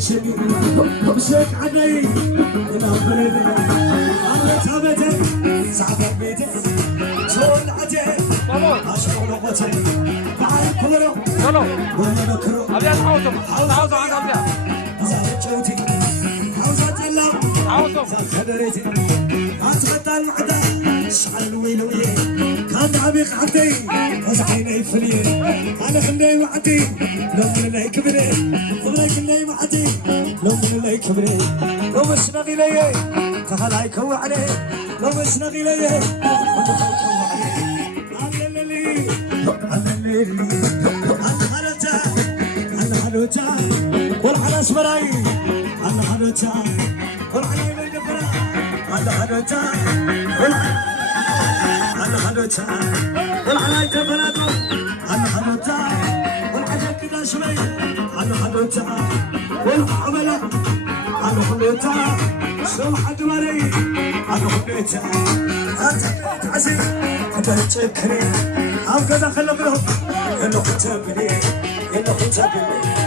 بشك علي إلى بلدي أنا تابتي سعفت بيتي صوت عتي أشرب لغتي بعد كبرو ولا بكرو عاوزة عن أبيع زاد جوتي عاوزة تلام زاد خدريتي أتغطى المعدة شعل الويلوية كان عبيق عبدي وزعيني فلي أنا خلي وعدي لو من لي كبري خبري كلي وعدي لو من لي كبري لو مش نغي لي تخلعي كوعني لو مش نغي لي أنا حلوتا والحلا اسمراي أنا حلوتا والحلا ملقفرا أنا حلوتا أنا حلوتا والحلا يتفرادو أنا حلوتا والحلا كدا شوي أنا حلوتا والحملا أنا حلوتا سو حد مري أنا حلوتا أنت عزي أنت تشكري أو كذا خلو بلهم إنه كتبني إنه كتبني